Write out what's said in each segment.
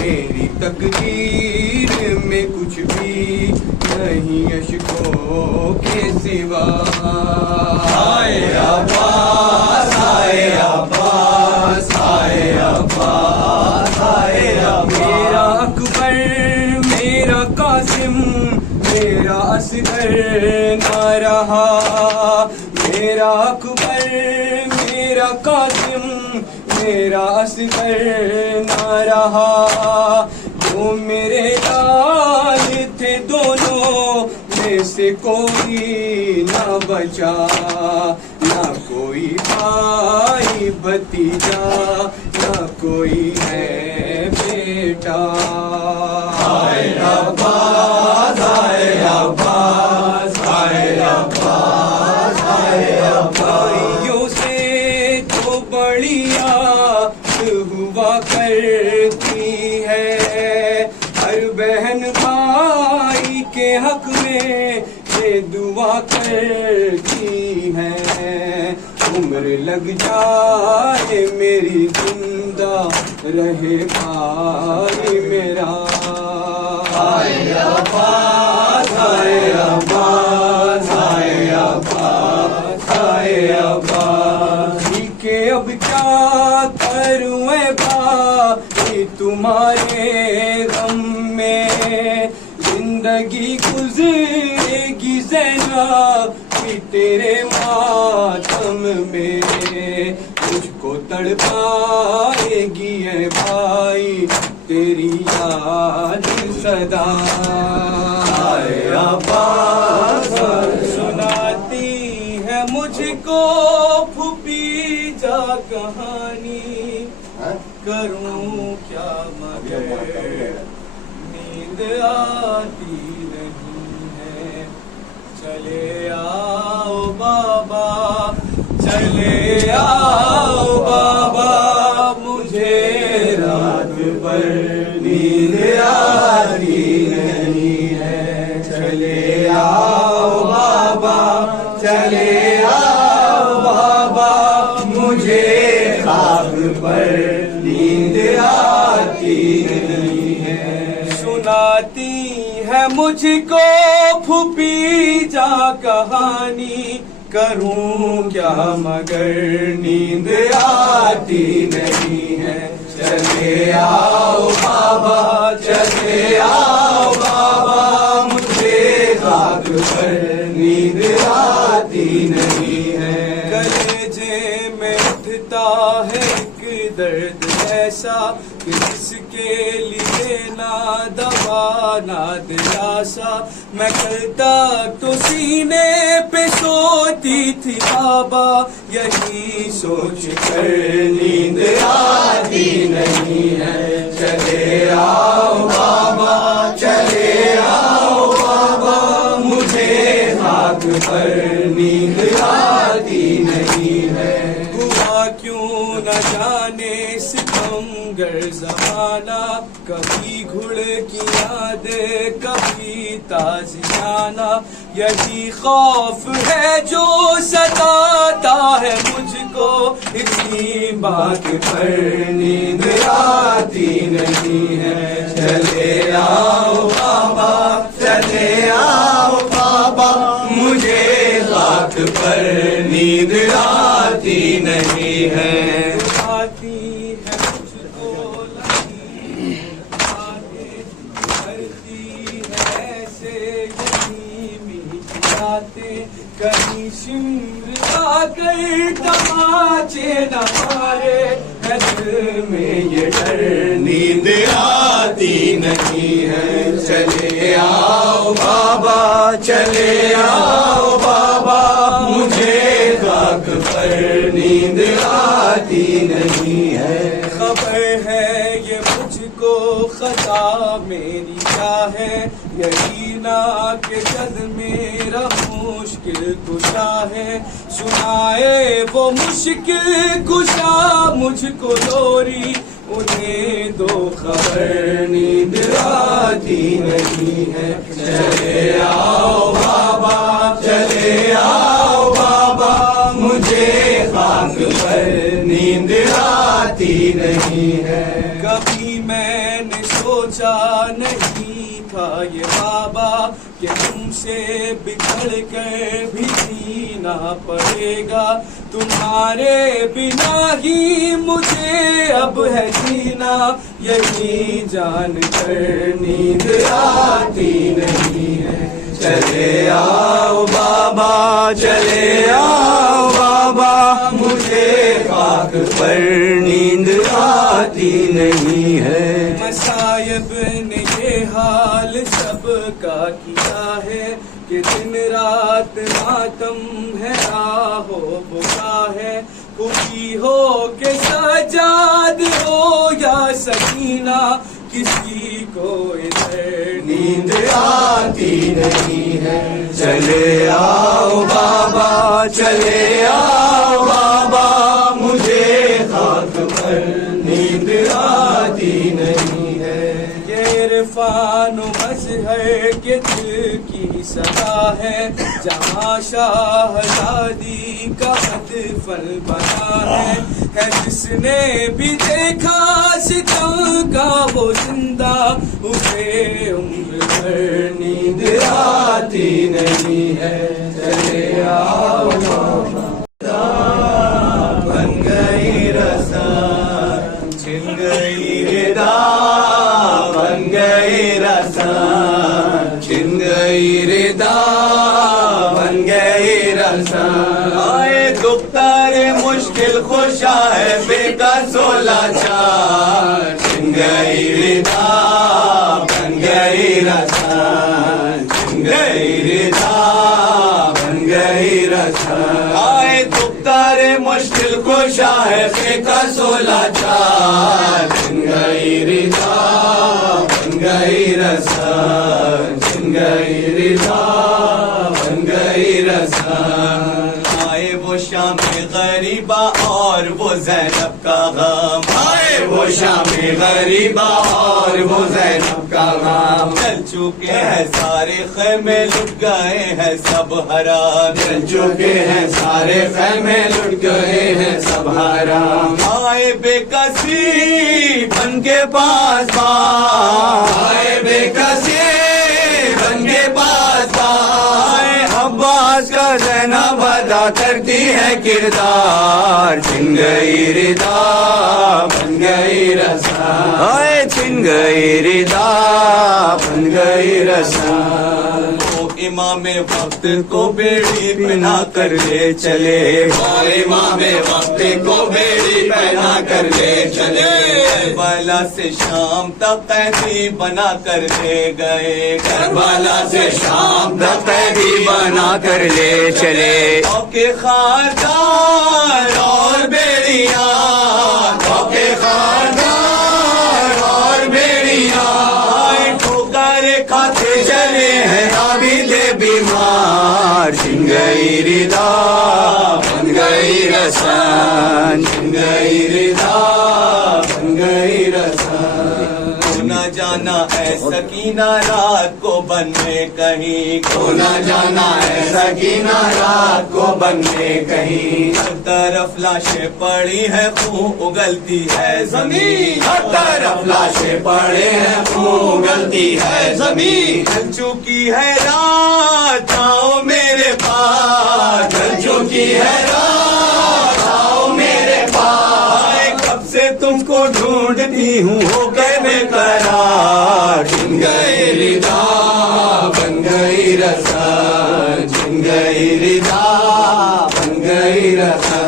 میری تقدیر میں کچھ بھی نہیں اشکوں کے سوا. ہائے عباس ہائے عباس ہائے عباس ہائے عباس. میرا اکبر میرا قاسم میرا اصغر نہ رہا. میرا اکبر میرا قاسم میرا اصغر نہ رہا. جو میرے لال تھے دونوں میں سے کوئی نہ بچا. نہ کوئی بھائی بھتیجا نہ کوئی ہے بیٹا. ہائے عباس ہائے عباس ہائے عباس ہائے عباس. بھائیوں سے تو بڑی یاد ہوا کرتی ہے. ہر بہن بھائی کے حق میں یہ دعا کرتی ہے. عمر لگ جائے میری زندہ رہے بھائی میرا. ہائے عباس ہائے عباس ہائے عباس ہائے عباس. ٹھیک ہے اب کیا کروں اے بھائی تمہارے غم میں. زندگی گزرے گی زینب بھی تیرے ماتم میں. مجھ کو تڑپائے گی اے بھائی تیری یاد صدا. ہائے عباس سناتی ہے مجھ کو پھوپھی جا کہانی. کروں کیا مگر نیند آتی نہیں ہے. چلے آؤ بابا چلے آؤ بابا مجھے رات بھر نیند آتی نہیں ہے. چلے آؤ بابا چلے آؤ بابا مجھے خواب پر نیند آتی نہیں ہے. سناتی ہے مجھ کو پھوپھی جا کہانی. کروں کیا مگر نیند آتی نہیں ہے. چلے آؤ بابا چلے آؤ بابا مجھے خواب پر نیند آتی نہیں ہے. کلیجے میں اٹھتا ہے ایک درد ایسا کہ جس کے لیے نہ دوا نہ دلاسا. میں کل تک تو سینے پہ سوتی تھی بابا یہی سوچ کر نیند آتی نہیں ہے. چلے آؤ بابا چلے آؤ بابا مجھے خاک پر نیند آتی نہیں ہے. ہوا کیوں نہ جانے ستمگر زمانہ. کبھی گھڑ کی یاد کبھی تازیانہ. یہی خوف ہے جو ستاتا ہے مجھ کو. اسی بات پر نیند آتی نہیں ہے. چلے آؤ بابا چلے آؤ بابا مجھے خاک پر نیند آتی نہیں ہے. آتی ہے مجھ کو لگی باتیں کرتی ہے ایسے یتیمی باتیں. کہیں شملا کر تماچے نہ مارے. دل میں یہ ڈر نیند آتی نہیں ہے. چلے آؤ بابا چلے آؤ بابا مجھے خاک پر نیند آتی نہیں ہے. خبر ہے یہ مجھ کو خطا میری کیا ہے. یہی نہ کہ جد میرا مشکل کشا ہے. سنائے وہ مشکل کشا مجھ کو لوری. انہیں دو خبر نیند آتی نہیں ہے. چلے آؤ بابا چلے آؤ بابا مجھے خاک پر نیند آتی نہیں ہے. کبھی میں نے सोचा नहीं था ये बाबा कि तुमसे बिछड़ कर भी जीना पड़ेगा, तुम्हारे बिना ही मुझे अब है जीना, यही जान कर नींद आती नहीं है। चले आओ बाबा, चले आओ बाबा, मुझे खाक पर नींद आती नहीं है। मसायब ने ये हाल सबका किया है कि दिन रात मातम है, आहो बुका है, खुशी हो के सजाद हो या सकीना, किसी को इधर नींद आती नहीं है। चले आओ बाबा, चले आओ बाबा, मुझे खाक पर नींद आती नहीं है। ये इरफान मज़हर के दिल की सदा है, जहाँ शाहज़ादी का हदफल बना है जिसने भी देखा सितम का वो जिंदा, उसे उम्र भर नींद आती नहीं है। चले आओ बन गई रसा, छिन गई रिदा, बन गई रसा, छिन गई रिदा, बन गई रसा। आए दुख्तारे मुश्किल खुशा है बेकसो लाचार, छिन गई रिदा, बन गई रसा, छिन गई रिदा, बन गई रसा। आए दुख्तारे मुश्किल खुशा है बेकसो लाचार, छिन गई रिदा, बन गई रसा, छिन गई रिदा, बन गई रसा। आए वो शाम गरीबा और वो ज़ैनब का गम, आए वो शाम गरीबा और वो ज़ैनब का गम। चल चुके हैं सारे खैमे, लुट गए हैं सब हराम, चल चुके हैं सारे खैमे, लुट गए हैं सब हराम। आए बेकसी बन के पास आए बेकसी बन के पास आए, अब्बास का ज़ैनब अदा करती है किरदार, छिन गई रिदा, बन गई रसा, आए छिन गई रिदा, बन गई रसा। इमाम वक्त को बेड़ी पहना कर ले चले, इमाम वक्त को बेड़ी पहना कर ले चले, करबला से शाम तक कैदी बना कर ले गए, करबला से शाम तक कैदी बना कर ले चले। के खारदार और बेड़िया, के खारदार और बेड़िया, ठोकर खाते चले हैं बीमार, छिन गई रिदा, बन गई रसान, छिन गई रिदा, बन गई रसान। ना जाना है सकीना रात को बनने कहीं, को ना जाना है सकीना रात को बनने कहीं। हर तरफ लाशें पड़ी है, खून उगलती है जमीन, हर तरफ लाशें पड़े हैं, खून उगलती है जमीन। ढल चुकी है रात, आओ मेरे पास, ढल चुकी है रात, आओ मेरे पास। कब से तुमको ढूंढती हूँ हो गए बेकरार, छिन गई रिदा, बन गई रसा, छिन गई रिदा, बन गई रसा।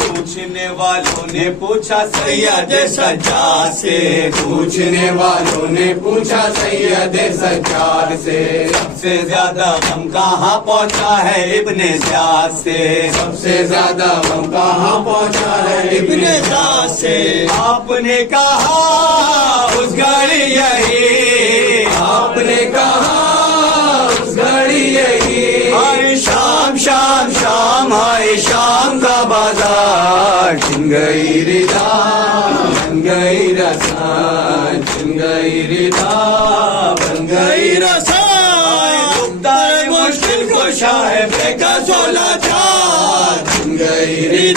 पूछने वालों ने पूछा सैयद सज्जाद से, पूछने वालों ने पूछा सैयद सज्जाद से, सबसे ज्यादा गम कहाँ पहुँचा है इब्ने ज़ियाद से, सबसे ज्यादा गम कहाँ पहुँचा है इब्ने ज़ियाद से। आपने कहा उस घड़ी यही, आपने कहा उस घड़ी यही, हर शाम शाम शाम आए शाम का बाजार, छिन गई रिदा, बन गई रसा, छिन गई रिदा, बन गई रसा। मुश्किल खुशा है बेकसो लाचार, छिन गई रिदा।